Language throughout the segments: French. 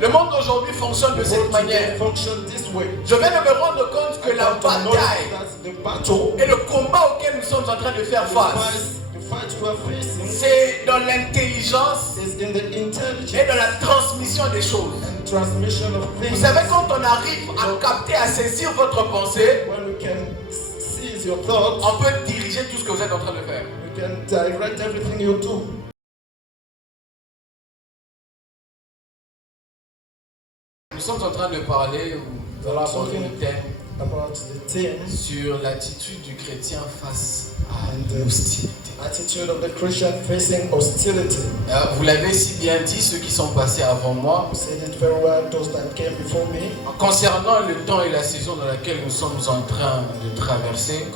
Le monde d'aujourd'hui fonctionne de cette manière. Je viens de me rendre compte que la bataille et le combat auquel nous sommes en train de faire face, c'est dans l'intelligence et dans la transmission des choses. Vous savez, quand on arrive à capter, à saisir votre pensée, on peut diriger tout ce que vous êtes en train de faire. Nous sommes en train de parler, nous allons aborder le thème sur l'attitude du chrétien face à l'hostilité. Vous l'avez si bien dit, ceux qui sont passés avant moi, concernant le temps et la saison dans laquelle nous sommes en train de traverser,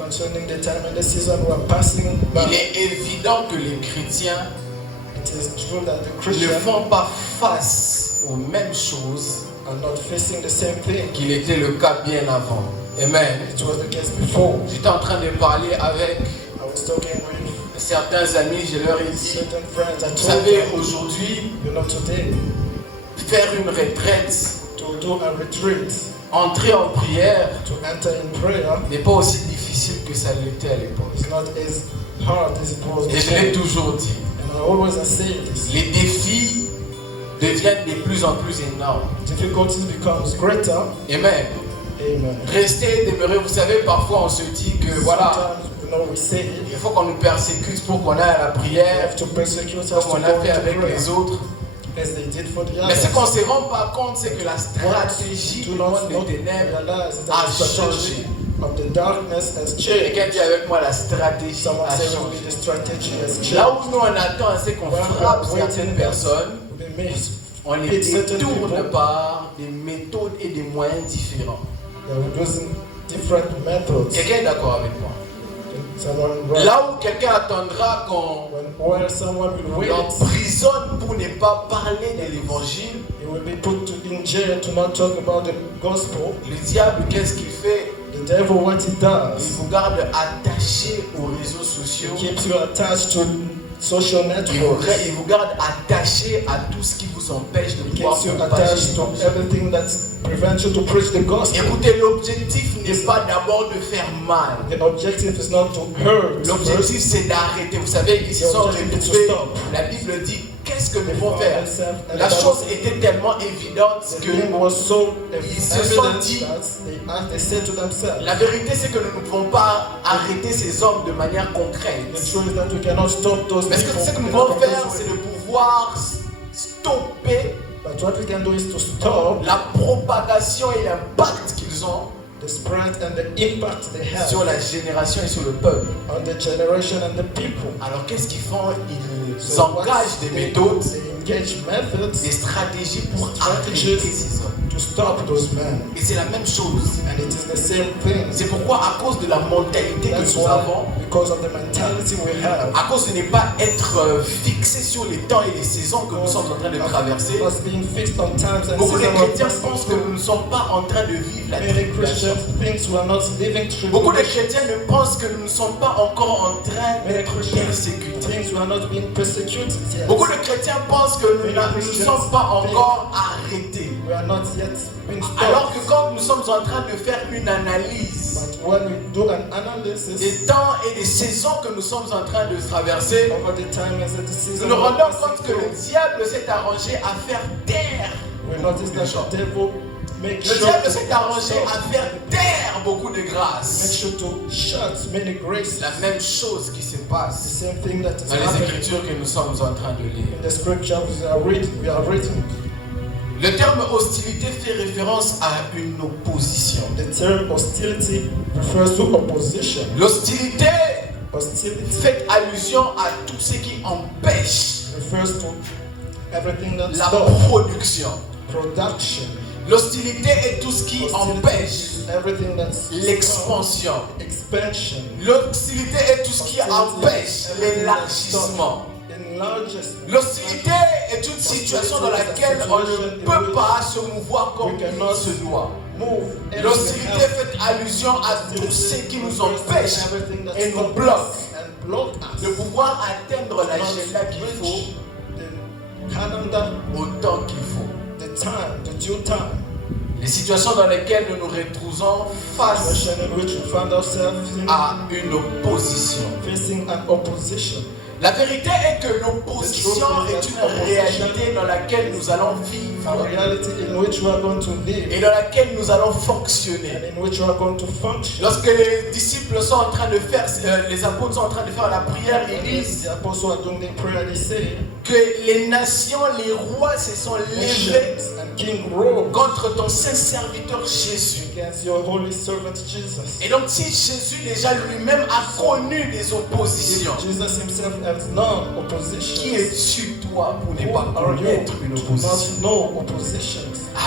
il est évident que les chrétiens ne font pas face aux mêmes choses qu'il était le cas bien avant. Amen. J'étais en train de parler avec certains amis, je leur ai dit, vous savez, aujourd'hui, faire une retraite, entrer en prière, n'est pas aussi difficile que ça l'était à l'époque. Et je l'ai toujours dit. Les défis deviennent de plus en plus énormes. Amen. Rester, demeurer, vous savez, parfois on se dit que voilà, il faut qu'on nous persécute pour qu'on aille à la prière, comme on a fait avec les autres. Mais ce qu'on ne se rend pas compte, c'est que la stratégie du monde des ténèbres a changé. Quelqu'un dit avec moi, la stratégie a changé. Là où nous on attend, c'est qu'on frappe certaines personnes, on les détourne par des méthodes et des moyens différents. Quelqu'un est d'accord avec moi? Là où quelqu'un attendra qu'on l'emprisonne pour ne pas parler de l'évangile, le diable, qu'est-ce qu'il fait? Il vous garde attaché aux réseaux sociaux. Il vous garde attaché à tout ce qui vous empêche de pouvoir partager l'évangile. Écoutez, l'objectif n'est pas d'abord de faire mal. L'objectif c'est d'arrêter. Vous savez, ils se sont retrouvés. La Bible dit, qu'est-ce que nous devons faire? La chose était tellement évidente qu'ils se sont dit, la vérité c'est que nous ne pouvons pas arrêter ces hommes de manière concrète. Mais ce que nous devons faire, c'est de pouvoir stopper la propagation et l'impact qu'ils ont sur la génération et sur le peuple. Alors qu'est-ce qu'ils font? Ils engagent des méthodes, des stratégies pour arrêter ces hommes. Et c'est la même chose. C'est pourquoi, à cause de la mentalité que nous avons, à cause de ne pas être fixé sur les temps et les saisons que nous sommes en train de traverser, beaucoup de chrétiens pensent que nous ne sommes pas en train de vivre la tribulation. Beaucoup de chrétiens ne pensent que nous ne sommes pas encore en train d'être persécutés. Beaucoup de chrétiens pensent que nous ne sommes pas encore arrêtés. Alors que quand nous sommes en train de faire une analyse des temps et des saisons que nous sommes en train de traverser, nous nous rendons compte que le diable s'est arrangé à faire taire beaucoup de gens. Le diable s'est arrangé à faire taire beaucoup de grâces. La même chose qui se passe dans les Écritures que nous sommes en train de lire. Le terme hostilité fait référence à une opposition. L'hostilité fait allusion à tout ce qui empêche la production. L'hostilité est tout ce qui empêche l'expansion. L'hostilité est tout ce qui empêche l'élargissement. L'hostilité est une situation dans laquelle on ne peut pas se mouvoir comme il se doit. L'hostilité fait allusion à tout ce qui nous empêche et nous bloque de pouvoir atteindre l'agenda qu'il faut au temps qu'il faut. the due time. Les situations dans lesquelles nous nous retrouvons face à une opposition. Facing an opposition. La vérité est que l'opposition est une réalité dans laquelle nous allons vivre et dans laquelle nous allons fonctionner. Lorsque les disciples sont en train de faire, les apôtres sont en train de faire la prière, ils disent que les nations, les rois se sont levés contre ton saint serviteur Jésus. Et donc si Jésus déjà lui-même a connu des oppositions, qui es-tu toi pour ne pas connaître une opposition?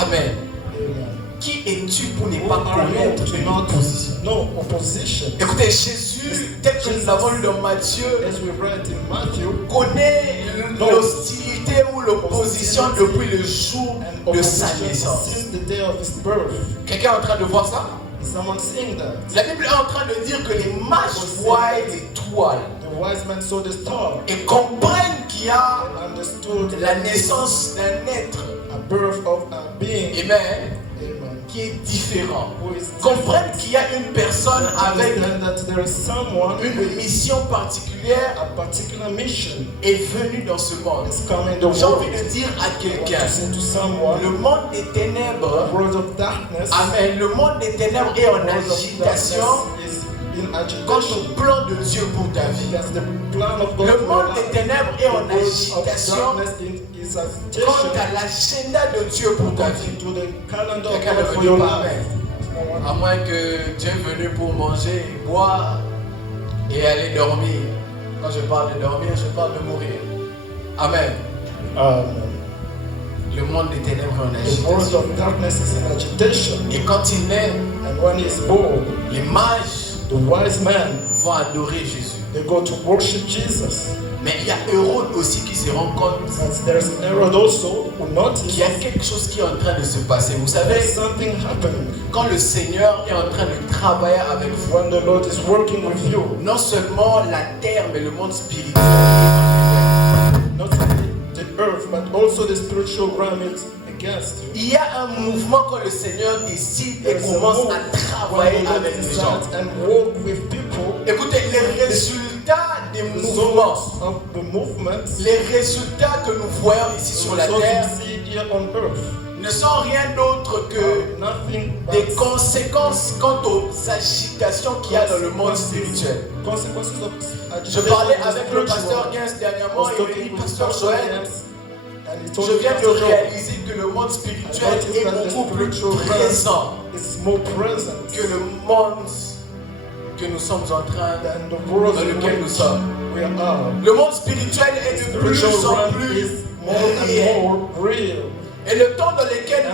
Amen. Qui es-tu pour ne pas connaître une opposition? Écoutez, Jésus, tel que nous l'avons lu dans Matthieu, connaît l'hostilité ou l'opposition depuis le jour de sa naissance. Quelqu'un est en train de voir ça? La Bible est en train de dire que les mages voient l'étoile et comprennent qu'il y a la naissance d'un être, Amen, qui est différent. Comprennent qu'il y a une personne avec une mission particulière est venue dans ce monde. J'ai envie de dire à quelqu'un, le monde des ténèbres, Amen, le monde des ténèbres est en agitation contre le plan de Dieu pour ta vie. Le monde des ténèbres est en agitation quant à l'agenda de Dieu pour ta vie. Quelqu'un ne veut pas, Amen. À moins que Dieu est venu pour manger, boire et aller dormir. Quand je parle de dormir, je parle de mourir. Amen. Le monde des ténèbres est en agitation. Et quand il naît, les mages vont adorer Jésus. They go to worship Jesus. Mais il y a Hérode aussi qui se rend compte qu'il y a quelque chose qui est en train de se passer. Vous savez, quand le Seigneur est en train de travailler avec vous, non seulement la terre, mais le monde spirituel. Il y a un mouvement quand le Seigneur décide et commence à travailler avec les gens. Écoutez, les résultats des mouvements, les résultats que nous voyons ici sur la terre ne sont rien d'autre que des conséquences quant aux agitations qu'il y a dans le monde spirituel. Je parlais avec le pasteur Gens dernièrement et il me dit, pasteur Joël, je viens de réaliser que le monde spirituel est beaucoup plus présent que le monde que nous sommes en train, dans lequel nous sommes. Le monde spirituel est de plus en plus réel. Et le temps dans lequel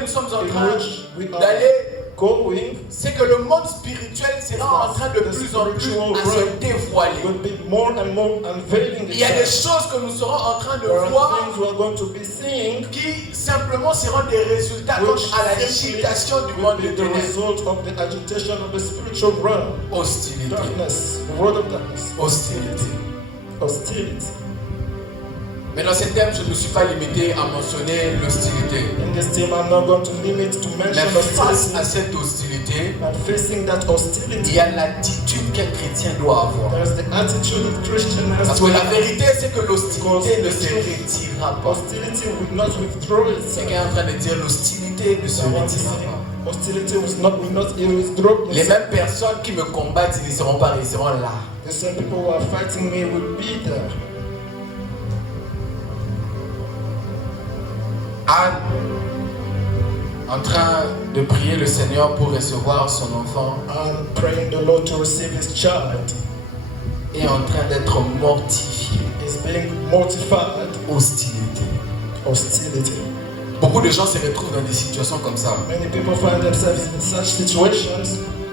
nous sommes en train d'aller, c'est que le monde spirituel sera en train de plus en plus à se dévoiler. Il y a des choses que nous serons en train de voir qui simplement seront des résultats à l'agitation du monde de ténèbres. Hostilité. Hostilité. Mais dans ce thème, je ne suis pas limité à mentionner l'hostilité. Mais face à cette hostilité, il y a l'attitude qu'un chrétien doit avoir. Parce que la vérité, c'est que l'hostilité ne se retirera pas. Quelqu'un est en train de dire l'hostilité ne se retirera pas. Les mêmes personnes qui me combattent, ils ne seront pas, ils seront là. Anne, en train de prier le Seigneur pour recevoir son enfant, est en train d'être mortifié. Hostilité. Beaucoup de gens se retrouvent dans des situations comme ça,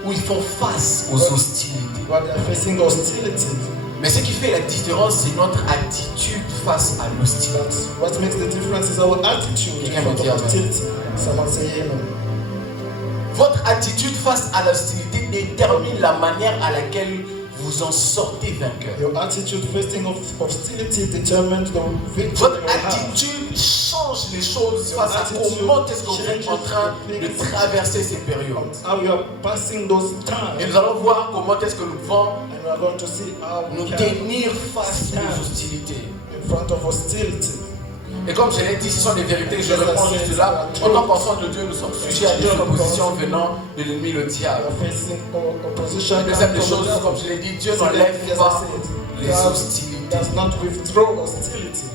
où ils font face aux hostilités. Mais ce qui fait la différence, c'est notre attitude face à l'hostilité. What makes the difference is our attitude. Votre attitude face à l'hostilité détermine la manière à laquelle vous en sortez vainqueur. Your attitude facing hostility determines the victory. Votre attitude change les choses face à comment est-ce que vous êtes en train de traverser ces périodes. How you are passing those times. Et nous allons voir comment est-ce que nous pouvons And we are going to see how we nous can tenir face aux hostilités. in front of hostility. Et comme je l'ai dit, ce sont des vérités que je réponds juste là. En tant qu'enfants de Dieu, nous sommes sujets à des oppositions venant de l'ennemi, le We diable. are facing opposition. La deuxième des choses, comme je l'ai dit, Dieu n'enlève pas les hostilités. Does not withdraw hostility.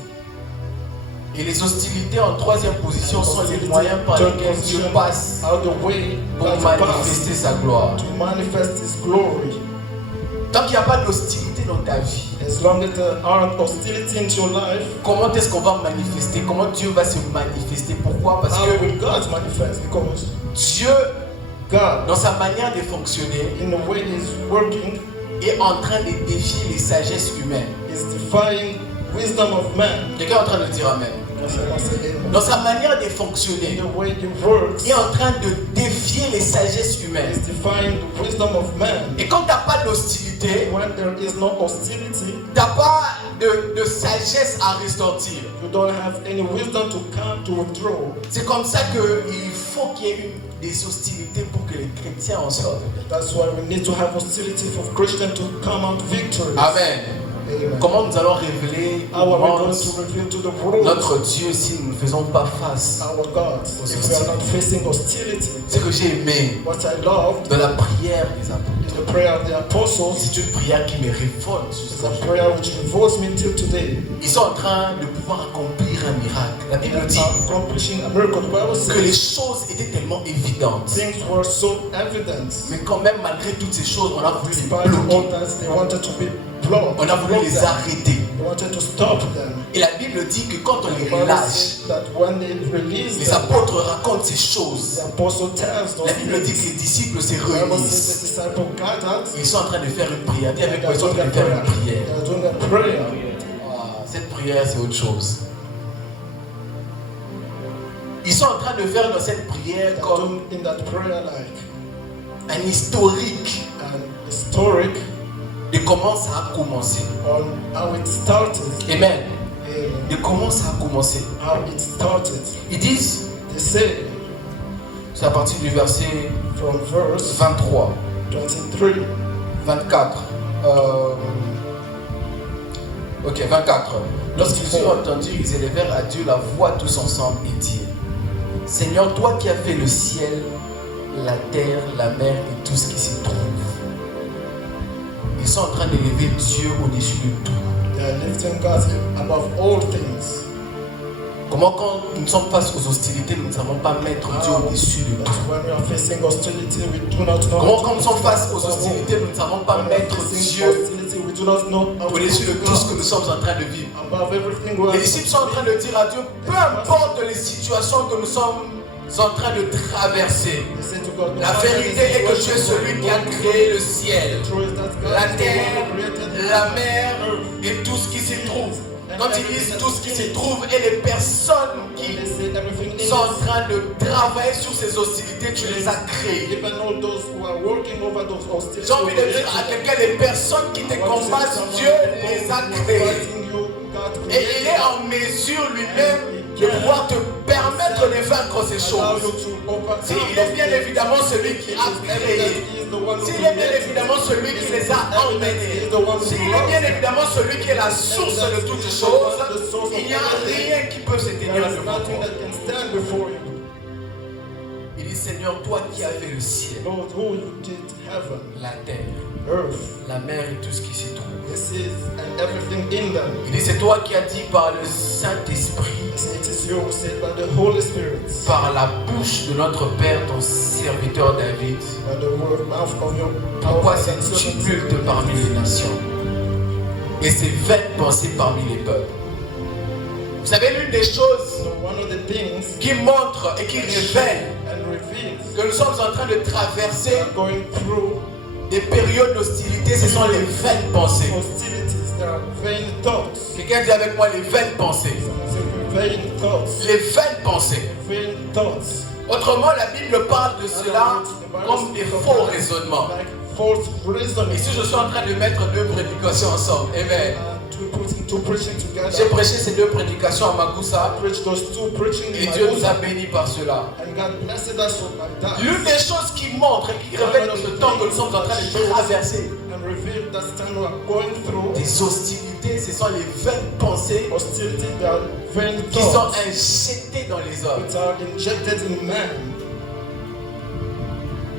Et les hostilités en troisième position sont les moyens par lesquels Dieu passe out the way pour that manifester sa gloire. to manifest His glory. Tant qu'il n'y a pas d'hostilité dans ta vie, As long as there aren't hostility in your life, comment est-ce qu'on va manifester? Comment Dieu va se manifester? Pourquoi? Parce how que will God manifest? Because Dieu, God, dans sa manière de fonctionner, in the way He's working, est en train de défier les sagesses humaines. is defying wisdom of man. Quelqu'un est en train de dire Amen. Yes, I must say amen. Dans sa manière de In fonctionner, the way He works, est en train de défier les sagesses is humaines. defying the wisdom of man. Et quand tu n'as pas d'hostilité, When there is no hostility, tu n'as pas de sagesse à ressortir. you don't have any wisdom to come to withdraw. C'est comme ça qu'il faut qu'il y ait des hostilités pour que les chrétiens en sortent. That's why we need to have hostility for Christians to come out victorious. Amen. Amen. Comment nous allons révéler How are we au going monde to reveal to the world notre Dieu si nous ne faisons pas face? our God if we are not facing hostility? Ce que j'ai aimé What I loved dans la prière des apôtres, is the prayer of the apostles. c'est une prière qui me révolte. It's a prayer which revolts me till today. Ils sont en train de pouvoir accomplir un miracle. La Bible dit Accomplishing a miracle. The Bible que les says choses étaient tellement évidentes. things were so evident. Mais quand même, malgré toutes ces choses, on a voulu les Despite bloquer. all that, they wanted to be blocked. On a voulu les arrêter. They wanted to stop them. Et la Bible dit que quand on The les Bible relâche, says that when they release les them, apôtres racontent ces choses. the apostle tells those La Bible dit que les things. disciples se The Bible says réunissent. the disciples gathered. Ils sont en train de faire une prière. Dis avec They moi, are ils sont en doing train a de faire prayer. une prière. They are doing a prayer. Ah, cette prière, c'est autre chose. Ils sont en train de faire dans cette prière They are comme doing in that prayer like un historique an historic de comment ça a commencé. on how it started. Amen. And De comment ça a commencé. how it started. Ils disent, They say c'est à partir du verset from verse 23, 23, 24. Ok, 24. Lorsqu'ils eurent entendu, ils élevèrent à Dieu la voix tous ensemble et dirent, Seigneur, toi qui as fait le ciel, la terre, la mer et tout ce qui s'y trouve. Ils sont en train d'élever Dieu au-dessus de tout. they are lifting God above all things. Comment quand nous sommes face aux hostilités, nous ne savons pas mettre Dieu au-dessus de But tout. when we are facing hostility, we do not know. Comment quand nous sommes face aux hostilités, nous ne savons pas When we are mettre facing Dieu hostility, we do not know how to au-dessus de put tout ce que God nous sommes en train de vivre. above everything we Les are. disciples sont en train de dire à Dieu, peu importe les situations que nous sommes en train de traverser, They say to God, la vérité est que tu es celui qui a créé le ciel, la terre, la mer et tout ce qui s'y trouve. Quand ils disent tout ce qui s'y trouve et les personnes qui sont en train de travailler sur ces hostilités, tu les as créées. Even all those who are working over those hostilities, J'ai envie de dire à quelqu'un, les personnes qui te combattent, Dieu les a créées. Et il est en mesure lui-même de pouvoir te permettre de vaincre ces choses. S'il est bien évidemment celui qui a créé, s'il est bien évidemment celui qui les a emmenés, s'il est bien évidemment celui qui est la source de toutes choses, il n'y a rien qui peut se tenir devant toi. Il dit, Seigneur, toi qui as fait le ciel, Lord, who you did heaven, la terre, earth, la mer et tout ce qui s'y trouve. this is and everything in them. Il dit, c'est toi qui as dit par le Saint-Esprit, It is you who said by the Holy Spirit, par la bouche de notre Père, ton serviteur David, by the word mouth of your pourquoi power c'est and servant. tumulte parmi les nations et ces vaines pensées parmi les peuples. Vous savez, l'une des choses So one of the things qui montre et qui révèle and reveals que nous sommes en train de traverser we are going through des périodes d'hostilité, ce sont les vaines pensées. hostilities. There are vain thoughts. Quelqu'un dit avec moi les vaines pensées. Someone say vain thoughts. Les vaines pensées. Vain thoughts. Autrement, la Bible parle de cela comme des faux raisonnements. Like false reasoning. Et si je suis en train de mettre deux prédications ensemble, amen. J'ai prêché ces deux prédications à Makusa. Et Dieu nous a bénis par cela. L'une des choses qui montre et qui révèle ce temps que nous sommes en train de traverser, des hostilités, ce sont les vaines pensées qui sont injectées dans les hommes.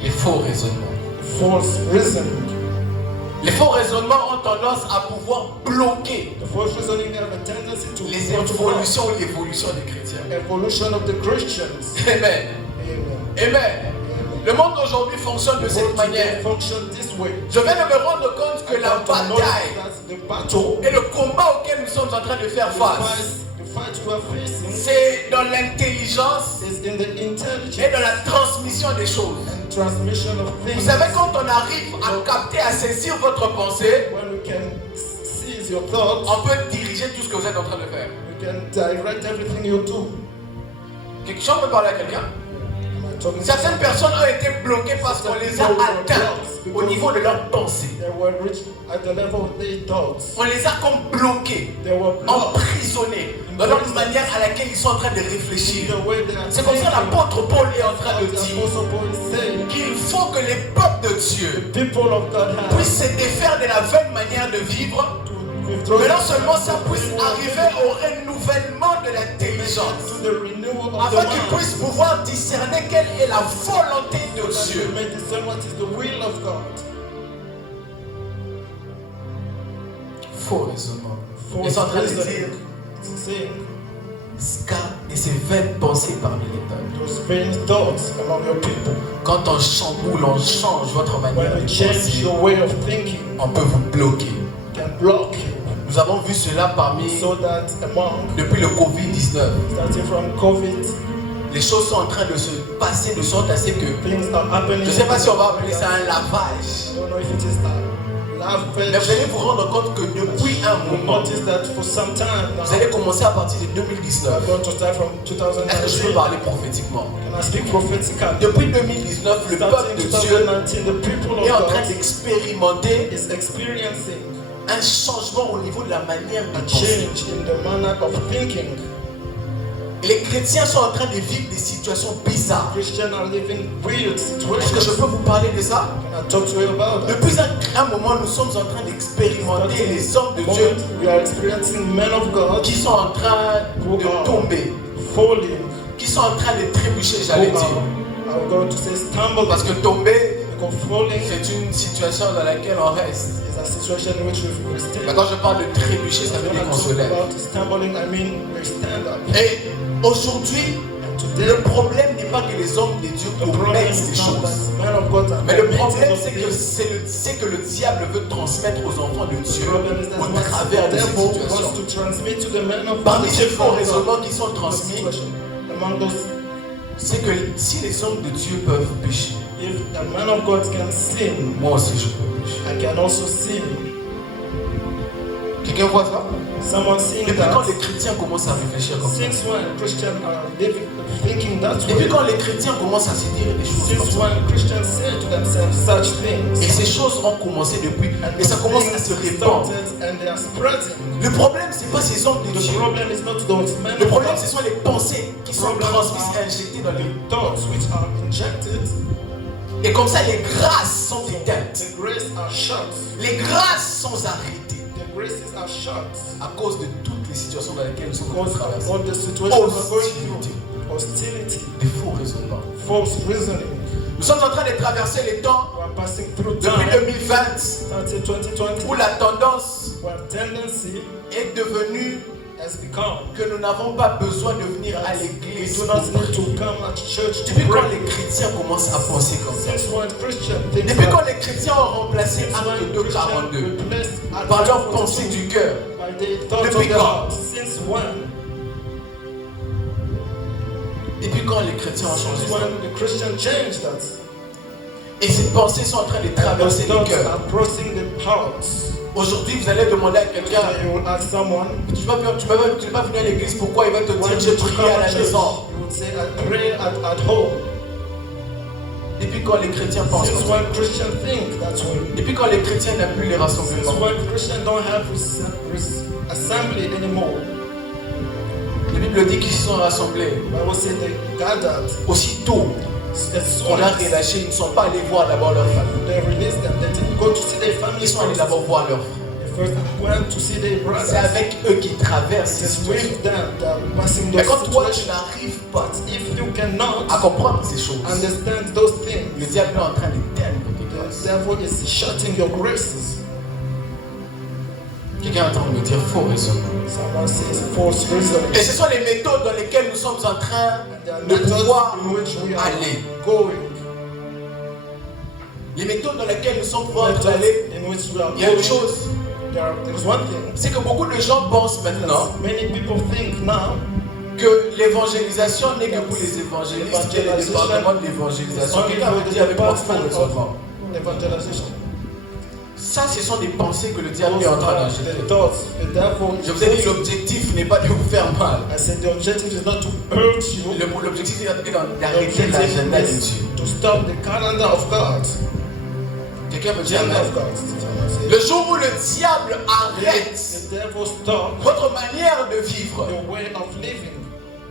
Les faux raisonnements. Les faux raisonnements ont tendance à pouvoir bloquer les évolutions ou l'évolution des chrétiens. Amen. Amen. Le monde d'aujourd'hui fonctionne de cette manière. Je viens de me rendre compte que la bataille et le combat auquel nous sommes en train de faire face, c'est dans l'intelligence et dans la transmission des choses. Vous savez, quand on arrive à capter, à saisir votre pensée, on peut diriger tout ce que vous êtes en train de faire. Quelqu'un peut parler à quelqu'un? Certaines personnes ont été bloquées parce qu'on les a atteintes au niveau de leur pensée. On les a comme bloqués, emprisonnés dans leur manière à laquelle ils sont en train de réfléchir. C'est comme ça l'apôtre Paul est en train de dire qu'il faut que les peuples de Dieu puissent se défaire de la vaine manière de vivre, mais non seulement ça puisse arriver au renouvellement de l'intelligence, afin qu'ils puissent pouvoir discerner quelle est la volonté de Dieu. Faux raisonnement. Ils sont en train de dire et ces vaines pensées parmi les peuples. Quand on chamboule, on change votre manière de penser, on peut vous bloquer. Nous avons vu cela depuis le Covid-19. Les choses sont en train de se passer de sorte à ce que je ne sais pas si on va appeler ça un lavage. Mais vous allez vous rendre compte que depuis un moment, vous allez commencer à partir de 2019. Est-ce que je peux parler prophétiquement? Depuis 2019, le peuple de Dieu est en train d'expérimenter un changement au niveau de la manière de penser. Et les chrétiens sont en train de vivre des situations bizarres. Est-ce que je peux vous parler de ça? Depuis un moment, nous sommes en train d'expérimenter les hommes de Dieu qui sont en train de tomber, qui sont en train de trébucher, j'allais dire. Parce que tomber, c'est une situation dans laquelle on reste. Mais quand je parle de trébucher, ça veut dire qu'on se lève. Et aujourd'hui, le problème n'est pas que les hommes de Dieu commettent des choses. Mais le problème, c'est que le diable veut transmettre aux enfants de Dieu au travers de cette situation. Parmi ces faux raisonnements qui sont transmis, c'est que si les hommes de Dieu peuvent pécher, moi aussi je peux pécher. Quelqu'un voit ça? Depuis quand les chrétiens commencent à réfléchir comme ça? Depuis quand les chrétiens commencent à se dire des choses comme ça? Et ces choses ont commencé depuis, et ça commence à se répandre. Le problème, c'est pas ces hommes de Dieu. Le problème, ce sont les pensées qui sont transmises et injectées dans les thoughts. Et comme ça, les grâces sont éteintes. Les grâces sont arrêtées. À cause de toutes les situations dans lesquelles nous sommes traversés. Hostilité. Des faux raisonnements. Nous sommes en train de traverser les temps depuis 2020 où la tendance est devenue que nous n'avons pas besoin de venir à l'église. Depuis quand les chrétiens commencent à penser comme ça? Depuis quand les chrétiens ont remplacé Acte 2:42 par leur pensée du cœur? Depuis quand? Depuis quand les chrétiens ont changé ça? Et ces pensées sont en train de traverser les cœurs. Aujourd'hui, vous allez demander à quelqu'un, tu ne vas pas venir à l'église, pourquoi? Il va te dire, j'ai prié à la maison. Depuis quand les chrétiens pensent Since comme ça? when Christians think that way? Depuis quand les chrétiens n'aiment plus les Since rassemblements? when Christians don't have assembly anymore? La Bible dit qu'ils se sont rassemblés. Bible said they gathered. Aussitôt qu'on a relâché, ils ne sont pas allés voir d'abord leur famille. They released them. They didn't go to see their Ils family sont allés first. d'abord voir leurs frères. They first went to see their brothers. C'est avec eux qu'ils traversent ces It's situations. with them that are passing Mais those quand toi tu situations. n'arrives pas But if you cannot à comprendre ces choses, understand those things, le diable est en train d'éteindre tes the grâces. devil is shutting your graces. Quelqu'un est en train de me dire faux raisonnement. Someone says false reasoning. Et ce sont les méthodes dans lesquelles nous sommes en train And de there are pouvoir methods in which we are aller. going. Les méthodes dans lesquelles nous sommes pouvoir Methods aller. in which we are Il y a une going. chose, There's one thing. c'est que beaucoup de gens pensent maintenant Many people think now que l'évangélisation n'est que pour les évangélistes, qu'il y a le département de l'évangélisation. only Quelqu'un for me the dit avec moi faux department raisonnement. of evangelization. Ça, ce sont des pensées que le diable Those est en train are d'injecter. the thoughts. The devil Je vous ai dit, is l'objectif n'est pas de vous faire mal. I said the objective is not to hurt you. L'objectif est The d'arrêter objective l'agenda de is Dieu. to stop the calendar of God. Quelqu'un me dit Agenda amen. of God. Le jour où le diable arrête The devil stops votre manière de vivre, your way of living.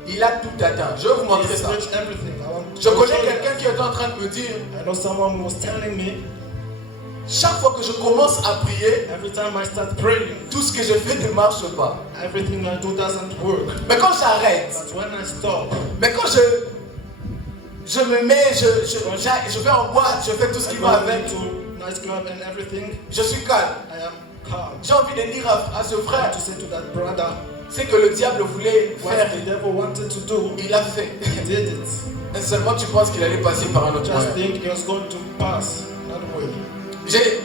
il a tout atteint. Je vais vous montrer He's ça. reached everything. Je connais quelqu'un qui est en train de me dire, I know someone was telling me chaque fois que je commence à prier, every time I start praying, tout ce que je fais ne marche pas. everything I do doesn't work. Mais quand j'arrête, But when I stop, mais quand je me mets, je vais en boîte, je fais tout ce qui I va go avec, into nightclub and everything, je suis calme. I am calm. J'ai envie de dire à ce frère, To say to that brother, c'est que le diable voulait what faire, the devil wanted to do, il l'a fait. he did it. Et seulement tu penses qu'il allait passer par un autre Just moyen. think he was going to pass that way.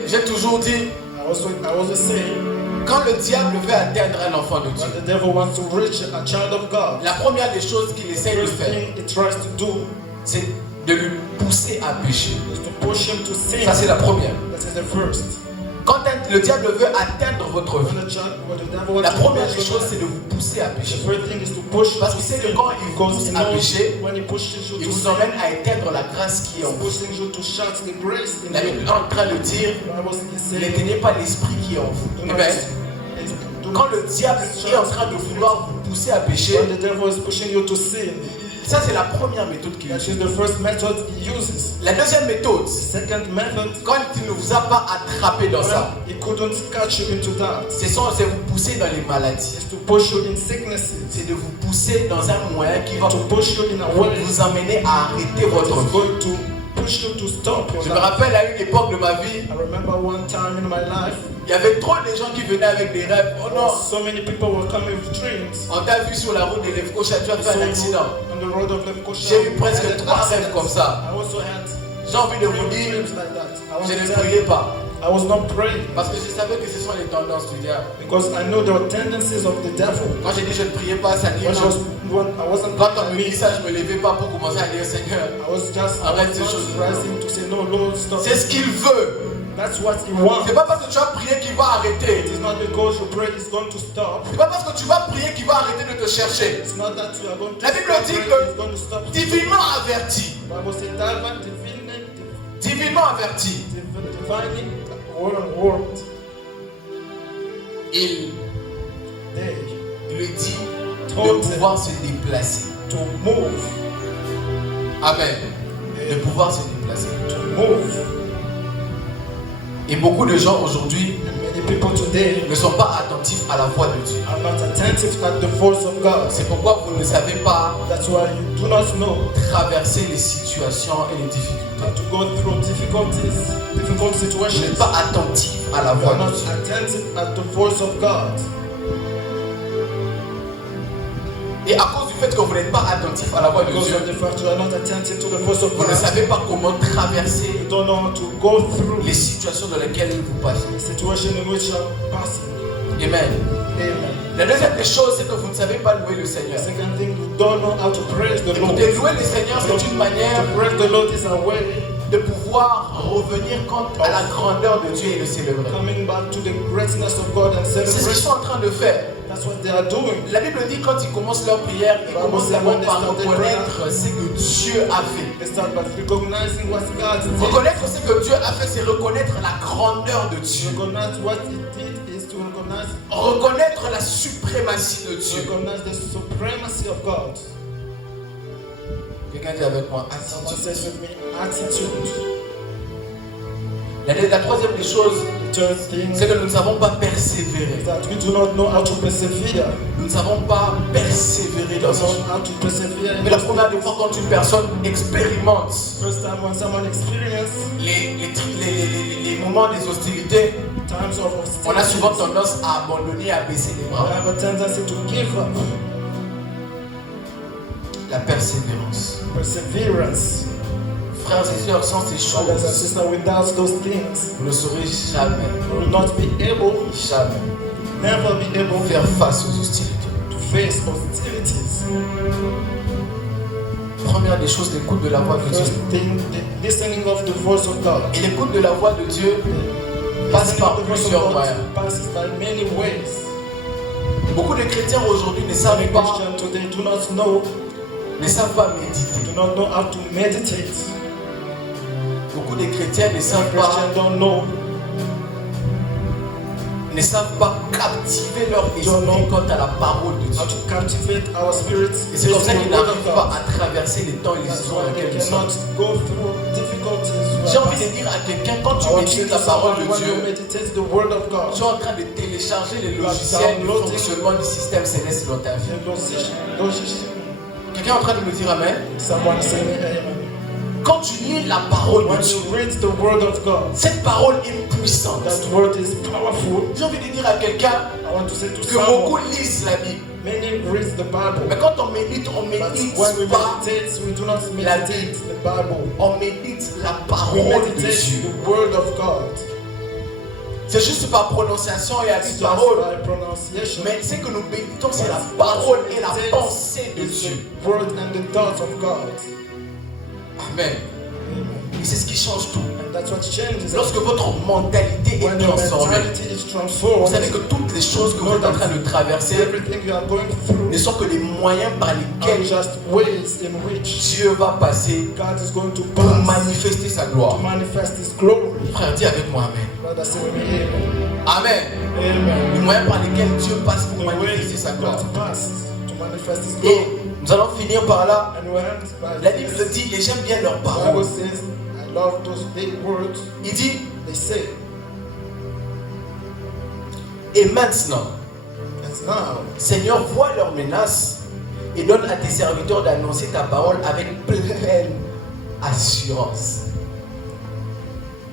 J'ai toujours dit, I was saying, quand le diable veut atteindre un enfant de Dieu, when the devil wants to reach a child of God, la première des choses qu'il the essaie de first faire, thing he tries to do c'est de lui pousser à pécher. is to push him to sin. Ça, c'est la première. That is the first. Quand le diable veut atteindre votre vie, When the devil wants la to première push des you, choses, c'est de vous pousser à the pécher. first thing is to push Parce you qu'il to sait que sin. quand il vous Because pousse he à knows pécher, when he pushes you il to vous sin, emmène à éteindre la grâce qui est en he's vous. pushing you to shut the grace in La you. Bible est en train de dire, The Bible is saying, n'éteignez pas l'esprit qui est en vous. do Eh not- bien, do quand not le diable est en train de vouloir vous pousser à pécher, when the devil is pushing you to sin, ça c'est la première méthode qu'il that utilise. is the first method he uses. La deuxième méthode, The second method, quand il ne vous a pas attrapé dans ça, when he couldn't catch you into that, c'est vous pousser dans les maladies. is to push you in sicknesses, C'est de vous pousser dans un moyen qui va to push you in a way vous emmener à arrêter that votre is vie. going to push you to stop your Je me life. rappelle à une époque de ma vie, I remember one time in my life, il y avait trop de gens qui venaient avec des rêves. Oh non, so many people were coming with dreams. on t'a vu sur la route de Lefkocha, tu as fait un accident. On the road of Lefkocha. J'ai eu presque I had 3 rêves accidents. comme ça. I also had J'ai envie de vous dire, dreams like that. I je ne was, priais pas. I was not praying Parce que je savais que ce sont les tendances du diable. because I know the tendencies of the devil. Quand j'ai dit je ne priais pas, ça dit When I wasn't quand on me dit ça, je ne me levais pas pour commencer à dire Seigneur. I was just Arrête I ces was choses. not rising to say no, Lord, stop. C'est ce qu'il veut. That's what he wants. C'est pas parce que tu vas prier qu'il va It arrêter. is not because you pray is going to stop. C'est pas parce que tu vas prier qu'il va arrêter de te chercher. It's not that you are going to La Bible stop dit praying, que it's going to stop. Divinement averti. The Bible says that Divinement averti. divinely word. Il They lui dit de told him pouvoir se déplacer. to move. Amen. De pouvoir se déplacer. To move. Et beaucoup de gens aujourd'hui And many people today ne sont pas attentifs à la voix de Dieu. are not attentive at the voice of God. C'est pourquoi vous ne savez pas That's why you do not know traverser les situations et les difficultés. how to go through difficult Vous n'êtes situations. pas attentif à la You voix are de not Dieu. attentive at the voice of God. Et à cause du fait que vous n'êtes pas attentif à la voix de Because Dieu, of the fact you are not attentive to the voice of vous ne God. savez pas comment traverser You don't know how to go through les situations dans lesquelles vous passez. the situation in which you are passing. Amen. Amen. La deuxième des choses, c'est que vous ne savez pas louer le Seigneur. The second thing, you don't know how to praise the Lord. Écoutez, louer le Seigneur, c'est une manière To praise the Lord is a way de pouvoir pouvoir revenir à la grandeur de Dieu et le célébrer. Coming back to the greatness of God and C'est ce qu'ils celebration. sont en train de faire. That's what they are doing. La Bible dit quand ils commencent leur prière, ils commencent d'abord par reconnaître ce que Dieu a fait. They start by recognizing what God did. Reconnaître ce que Dieu a fait, c'est reconnaître la grandeur de Dieu. Recognize what He did is to recognize. Reconnaître la suprématie de Dieu. Recognize the supremacy of God. Quelqu'un dit avec moi, Someone attitude. says with me, attitude. La troisième des choses, The third thing c'est que nous ne savons pas persévérer. is that we do not know how to persevere. Nous ne savons pas persévérer We dans don't ce know choses. how to persevere. Mais la première des fois, quand une personne expérimente First time when someone experiences les moments des hostilités, times of on a hostility, souvent tendance à abandonner, à baisser les we bras. have a tendency to give up. La persévérance. Perseverance. Frères et sœurs, sans ces Brothers and choses, sisters, without those things, vous ne saurez jamais, we will not be able, jamais never be able faire face aux hostilités. to face hostilities. Première des choses, l'écoute de la voix de First Dieu. thing, the listening of the voice of God. Et l'écoute de la voix de Dieu passe Listening par of the voice of plusieurs God moyens. passes by many ways. Beaucoup de chrétiens aujourd'hui ne savent Many pas, Christians today do not know, méditer. do not know how to meditate. Beaucoup de chrétiens ne savent Christians ne savent pas captiver leur esprit quant à la parole de Dieu. how to captivate our spirits. Et c'est comme ça with qu'ils the word n'arrivent of pas God. à traverser les temps et les That's saisons why dans they lesquelles ils cannot sont. go through difficulties. J'ai envie de dire à quelqu'un, quand tu I want to say médites to la parole someone, de when you Dieu, meditate the word of God, tu es en train de télécharger les logiciels du fonctionnement du système céleste dans ta vie. Quelqu'un est en train de me dire Amen. Someone say amen. Quand tu lis la parole de When Dieu, you read the word of God, cette parole est puissante. that word is powerful. J'ai envie de dire à quelqu'un I want to say to que beaucoup someone, lisent la Bible. many read the Bible. Mais quand on médite But when we pas, meditate, we do not meditate the Bible. on médite la We parole de meditate Dieu. the word of God. C'est juste par prononciation et It's avec just parole. by pronunciation. Mais c'est que nous méditons, c'est la parole et la pensée de Dieu. The word and the thoughts of God. Amen. Amen. Et c'est ce qui change tout. And that's what changes. Lorsque votre mentalité When est your transformée, mentality is vous transformed, savez que toutes les choses que vous êtes en train de traverser everything you are going through ne sont que les moyens par are lesquels just ways in which Dieu va passer God is going to pour pass manifester sa to gloire. manifest His glory. Frère, dis avec moi Amen. Brother, say with me, amen. Amen. Amen. Les moyens par lesquels Dieu passe The pour way manifester sa gloire. God passed to manifest His Et glory. nous allons finir par là. And we end by La Bible this. dit, et j'aime bien leurs The paroles. Bible says, I love those big words. Il dit, They say, et maintenant, and now, Seigneur, vois leurs menaces et donne à tes serviteurs d'annoncer ta parole avec pleine assurance.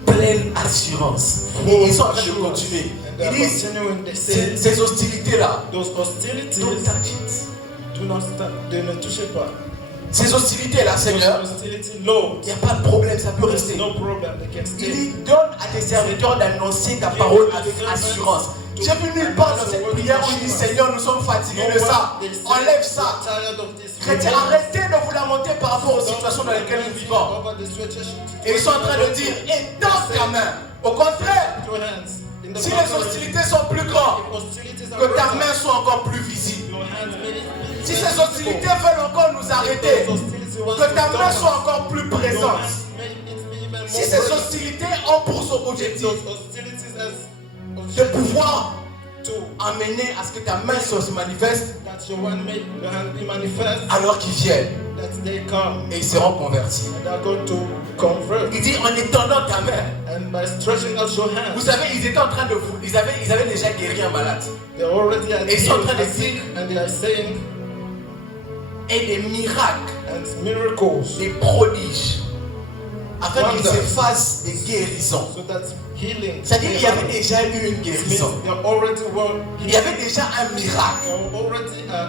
Pleine assurance. Et ils sont en train de continuer. and they are Ils disent, continuing, they say, ces hostilités-là, those hostilities, don't touch it. do not stop, ne touchez pas. Ces hostilités-là, Seigneur, Those hostilities, Lord, il n'y a pas de problème, ça peut there's rester. no problem, they can Il stay. dit, donne à tes serviteurs d'annoncer ta parole avec assurance. J'ai vu nulle part dans cette prière où il dit, Seigneur, nous sommes fatigués de ça. Enlève ça. Chrétiens, arrêtez de vous lamenter par rapport aux situations dans lesquelles nous vivons. Et ils sont en train de dire, étends ta main. Au contraire, si les hostilités sont plus grandes, que ta main soit encore plus visible. Si ces hostilités veulent encore nous arrêter, que ta main soit encore plus présente. Si ces hostilités ont pour son objectif de pouvoir amener à ce que ta main se manifeste, alors qu'ils viennent et ils seront convertis. Il dit en étendant ta main. Vous savez, ils étaient en train de vous, ils avaient déjà guéri un malade. Et ils sont en train de dire, et des miracles, des prodiges, afin qu'ils effacent des guérisons. C'est-à-dire qu'il y avait déjà eu une guérison. Il y avait déjà un miracle.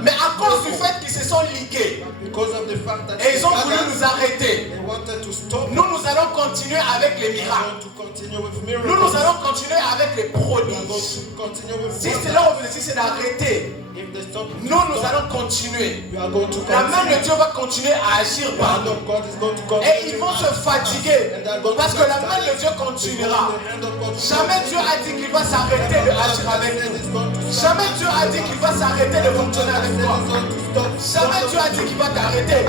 Mais à cause du fait qu'ils se sont ligués et ils ont voulu nous arrêter, Nous allons continuer avec les miracles. Nous allons continuer avec les prodiges. Si c'est là où c'est d'arrêter, nous allons continuer. La main de Dieu va continuer à agir par nous. Et ils vont se fatiguer parce que la main de Dieu continuera. Jamais Dieu a dit qu'il va s'arrêter de agir avec nous. Jamais Dieu a dit qu'il va s'arrêter de fonctionner avec toi. Jamais Dieu a dit qu'il va t'arrêter.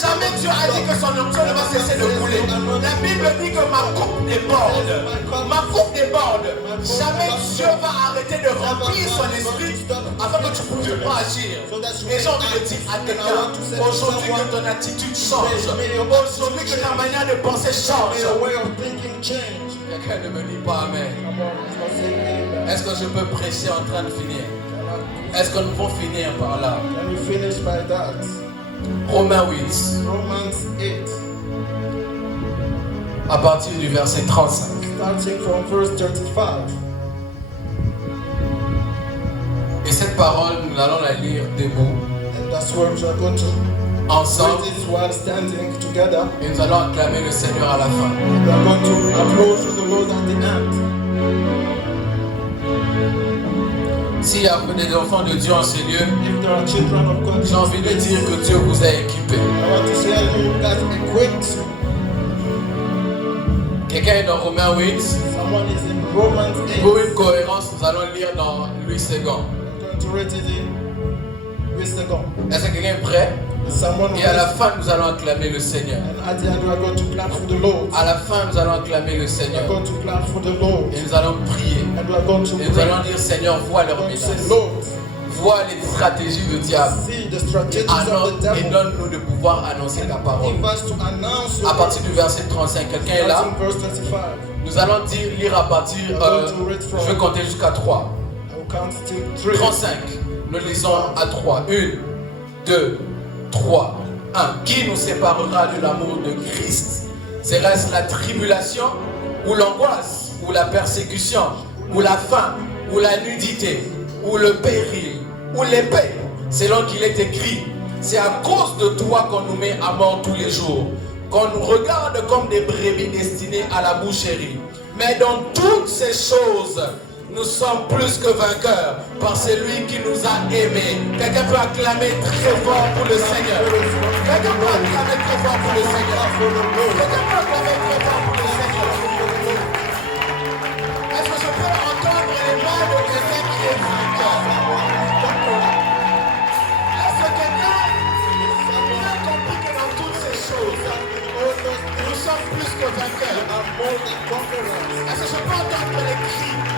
Jamais Dieu a dit que son onction ne va cesser de couler. La Bible dit que ma coupe déborde. Ma coupe déborde. Jamais Dieu va arrêter de remplir son esprit afin que tu ne puisses pas agir. Et j'ai envie de dire à quelqu'un, aujourd'hui que ton attitude change. Aujourd'hui que ta manière de penser change. Quelqu'un ne me dit pas amen. Est-ce que je peux prêcher en train de finir? Est-ce que nous pouvons finir par là? Romains 8. À partir du verset 35. Starting from verse 35. Et cette parole, nous allons la lire debout. And that's where we are going to ensemble. read it while standing together. Et nous allons acclamer le Seigneur à la fin. We are going to applaud the Lord at the end. S'il y a des enfants de Dieu en ces lieux, If there are children of God, j'ai envie de dire que Dieu vous a équipés. I want to say you guys equipped. Quelqu'un est dans Romains 8. Someone is in Romans 8. Pour une cohérence, nous allons lire dans Louis II. I'm going to read it in Louis II. Est-ce que quelqu'un est prêt? Someone Et à la fin, nous allons acclamer le Seigneur. And at the end we are going to clap for the Lord. À la fin, nous allons acclamer le We are Seigneur. going to clap for the Lord. Et nous allons prier. And we are going to Et nous pray. allons dire, Seigneur, vois We are leurs going to menaces. say, Lord, Vois les stratégies du diable. see the strategies Alors, of the et devil. donne-nous de pouvoir annoncer ta parole. Give us to announce your À partir du verset 35, quelqu'un est là? Starting verse 25. Nous allons lire à partir, je vais compter jusqu'à 3. I will count till 3. 35, nous lisons à 3. 1, 2, 3, 1. Qui nous séparera de l'amour de Christ? Serait-ce la tribulation, ou l'angoisse, ou la persécution, ou la faim, ou la nudité, ou le péril, ou l'épée? Selon qu'il est écrit, c'est à cause de toi qu'on nous met à mort tous les jours, qu'on nous regarde comme des brebis destinées à la boucherie. Mais dans toutes ces choses, nous sommes plus que vainqueurs par celui qui nous a aimés. Quelqu'un peut acclamer très fort pour le Seigneur. Quelqu'un peut acclamer très fort pour le Seigneur. Quelqu'un peut acclamer très fort pour le Seigneur. Est-ce que je peux entendre les mains de quelqu'un qui est vainqueur? Est-ce que quelqu'un a compris que dans toutes ces choses, nous sommes plus que vainqueurs? Est-ce que je peux entendre les cris?